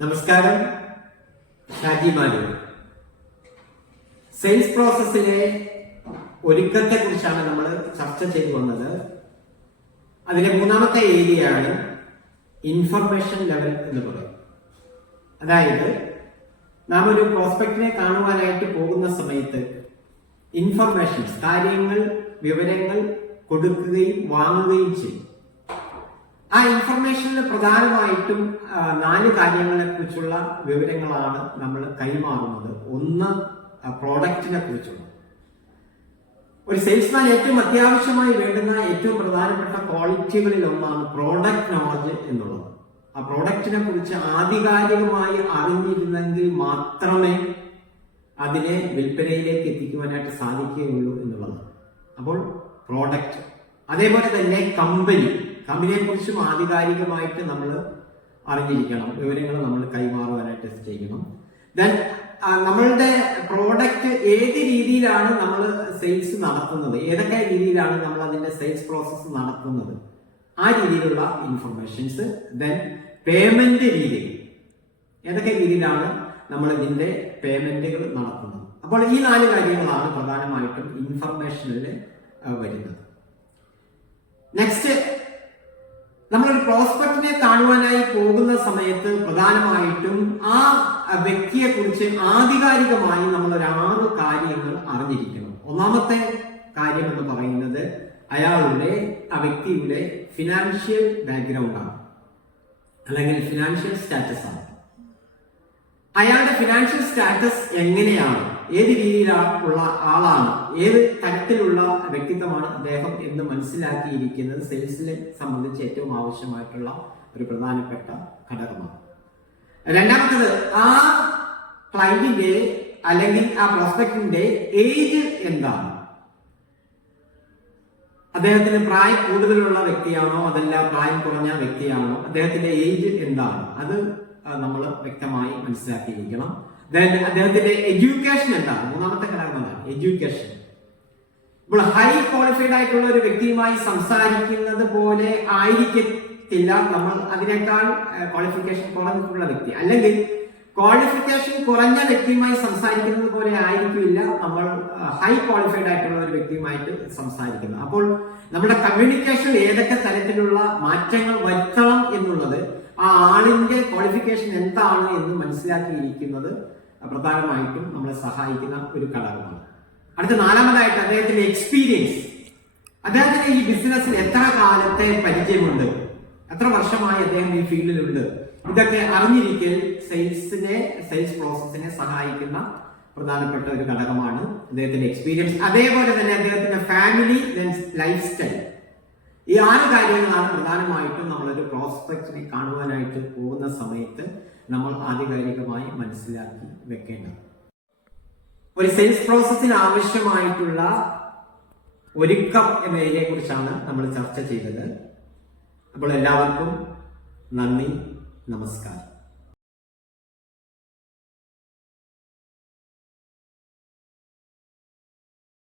നമസ്കാരം, ഷാജി മാലു. സെയിൽസ് പ്രോസസ്സിലെ ഒരുക്കത്തെ കുറിച്ചാണ് നമ്മൾ ചർച്ച ചെയ്തു വന്നത്. അതിലെ മൂന്നാമത്തെ ഏരിയയാണ് ഇൻഫർമേഷൻ ലെവൽ എന്ന് പറയും. അതായത് നാം ഒരു പ്രോസ്പെക്റ്റിനെ കാണുവാനായിട്ട് പോകുന്ന സമയത്ത് ഇൻഫർമേഷൻസ്, കാര്യങ്ങൾ, വിവരങ്ങൾ കൊടുക്കുകയും വാങ്ങുകയും ചെയ്യും. ആ ഇൻഫർമേഷനിൽ പ്രധാനമായിട്ടും 4 കാര്യങ്ങളെ കുറിച്ചുള്ള വിവരങ്ങളാണ് നമ്മൾ കൈമാറുന്നത്. ഒന്ന്, പ്രോഡക്റ്റിനെ കുറിച്ചുള്ള. ഒരു സെയിൽസ്മാൻ ഏറ്റവും അത്യാവശ്യമായി വേണ്ടുന്ന ഏറ്റവും പ്രധാനപ്പെട്ട ക്വാളിറ്റികളിൽ ഒന്നാണ് പ്രോഡക്റ്റ് നോളജ് എന്നുള്ളത്. ആ പ്രോഡക്റ്റിനെ കുറിച്ച് ആധികാരികമായി അറിഞ്ഞിരുന്നെങ്കിൽ മാത്രമേ അതിനെ വിൽപ്പനയിലേക്ക് എത്തിക്കുവാനായിട്ട് സാധിക്കുകയുള്ളൂ എന്നുള്ളത്. അപ്പോൾ പ്രോഡക്റ്റ്, അതേപോലെ തന്നെ കമ്പനിയെ കുറിച്ചും ആധികാരികമായിട്ട് നമ്മൾ അറിഞ്ഞിരിക്കണം. വിവരങ്ങൾ നമ്മൾ കൈമാറുവാനായിട്ട് ചെയ്യണം. ദെൻ നമ്മളുടെ പ്രോഡക്റ്റ് ഏത് രീതിയിലാണ് നമ്മൾ സെയിൽസ് നടത്തുന്നത്, ഏതൊക്കെ രീതിയിലാണ് നമ്മൾ അതിന്റെ സെയിൽസ് പ്രോസസ്സ് നടത്തുന്നത്, ആ രീതിയിലുള്ള ഇൻഫർമേഷൻസ്. ദെൻ പേയ്മെന്റ് രീതി, ഏതൊക്കെ രീതിയിലാണ് നമ്മൾ ഇതിന്റെ പേയ്മെന്റുകൾ നടത്തുന്നത്. അപ്പോൾ ഈ 4 കാര്യങ്ങളാണ് പ്രധാനമായിട്ടും ഇൻഫർമേഷനിൽ വരുന്നത്. നെക്സ്റ്റ്, നമ്മളൊരു പ്രോസ്പെക്റ്റിനെ കാണുവാനായി പോകുന്ന സമയത്ത് പ്രധാനമായിട്ടും ആ വ്യക്തിയെ കുറിച്ച് ആധികാരികമായി നമ്മൾ ഒരു 6 കാര്യങ്ങൾ അറിഞ്ഞിരിക്കണം. ഒന്നാമത്തെ കാര്യം എന്ന് പറയുന്നത് ആ വ്യക്തിയുടെ ഫിനാൻഷ്യൽ ബാക്ക്ഗ്രൗണ്ട് ആണ്, അല്ലെങ്കിൽ ഫിനാൻഷ്യൽ സ്റ്റാറ്റസ് ആണ്. അയാളുടെ ഫിനാൻഷ്യൽ സ്റ്റാറ്റസ് എങ്ങനെയാണ്, ഏത് രീതിയിലുള്ള ആളാണ്, ഏത് തരത്തിലുള്ള വ്യക്തിത്വമാണ് അദ്ദേഹം എന്ന് മനസ്സിലാക്കിയിരിക്കുന്നത് സെയിൽസിനെ സംബന്ധിച്ച് ഏറ്റവും ആവശ്യമായിട്ടുള്ള ഒരു പ്രധാനപ്പെട്ട ഘടകമാണ്. രണ്ടാമത്തത്, ആ ക്ലയന്റിന്റെ അല്ലെങ്കിൽ ആ പ്രോസ്പെക്റ്റിന്റെ ഏജ് എന്താണ്. അദ്ദേഹത്തിന് പ്രായം കൂടുതലുള്ള വ്യക്തിയാണോ അതല്ല പ്രായം കുറഞ്ഞ വ്യക്തിയാണോ, അദ്ദേഹത്തിന്റെ ഏജ് എന്താണ്, അത് നമ്മൾ വ്യക്തമായി മനസ്സിലാക്കിയിരിക്കണം. അദ്ദേഹത്തിന്റെ എഡ്യൂക്കേഷൻ എന്താണ്, മൂന്നാമത്തെ ഘടകം എന്താണ്, എഡ്യൂക്കേഷൻ. ഇപ്പോൾ ഹൈ ക്വാളിഫൈഡ് ആയിട്ടുള്ള ഒരു വ്യക്തിയുമായി സംസാരിക്കുന്നത് പോലെ ആയിരിക്കത്തില്ല നമ്മൾ അതിനേക്കാൾ ക്വാളിഫിക്കേഷൻ കുറഞ്ഞിട്ടുള്ള വ്യക്തി, അല്ലെങ്കിൽ ക്വാളിഫിക്കേഷൻ കുറഞ്ഞ വ്യക്തിയുമായി സംസാരിക്കുന്നത് പോലെ ആയിരിക്കില്ല നമ്മൾ ഹൈ ക്വാളിഫൈഡ് ആയിട്ടുള്ള ഒരു വ്യക്തിയുമായിട്ട് സംസാരിക്കുന്നത്. അപ്പോൾ നമ്മുടെ കമ്മ്യൂണിക്കേഷൻ ഏതൊക്കെ തരത്തിലുള്ള മാറ്റങ്ങൾ വരുത്തണം എന്നുള്ളത്, ആ ആളിന്റെ ക്വാളിഫിക്കേഷൻ എന്താണ് എന്ന് മനസ്സിലാക്കിയിരിക്കുന്നത് പ്രധാനമായിട്ടും നമ്മളെ സഹായിക്കുന്ന ഒരു ഘടകമാണ്. അടുത്ത 4-മതായിട്ട് അദ്ദേഹത്തിന്റെ എക്സ്പീരിയൻസ്. അദ്ദേഹത്തിന് ഈ ബിസിനസ്സിൽ എത്ര കാലത്തെ പരിചയമുണ്ട്, എത്ര വർഷമായി അദ്ദേഹം ഈ ഫീൽഡിലുണ്ട്, ഇതൊക്കെ അറിഞ്ഞിരിക്കൽ സെയിൽസ് പ്രോസസ്സിനെ സഹായിക്കുന്ന പ്രധാനപ്പെട്ട ഒരു ഘടകമാണ് അദ്ദേഹത്തിന്റെ എക്സ്പീരിയൻസ്. അതേപോലെ തന്നെ അദ്ദേഹത്തിന്റെ ഫാമിലി, ലൈഫ് സ്റ്റൈൽ. ഈ 6 കാര്യങ്ങളാണ് പ്രധാനമായിട്ടും നമ്മളൊരു പ്രോസ്പെക്റ്റിനെ കാണുവാനായിട്ട് പോകുന്ന സമയത്ത് നമ്മൾ ആധികാരികമായി മനസ്സിലാക്കി വെക്കേണ്ടത്. ഒരു സെയിൽസ് പ്രോസസ്സിന് ആവശ്യമായിട്ടുള്ള ഒരുക്കം എന്നതിനെ കുറിച്ചാണ് നമ്മൾ ചർച്ച ചെയ്തത്. അപ്പോൾ എല്ലാവർക്കും നന്ദി, നമസ്കാരം.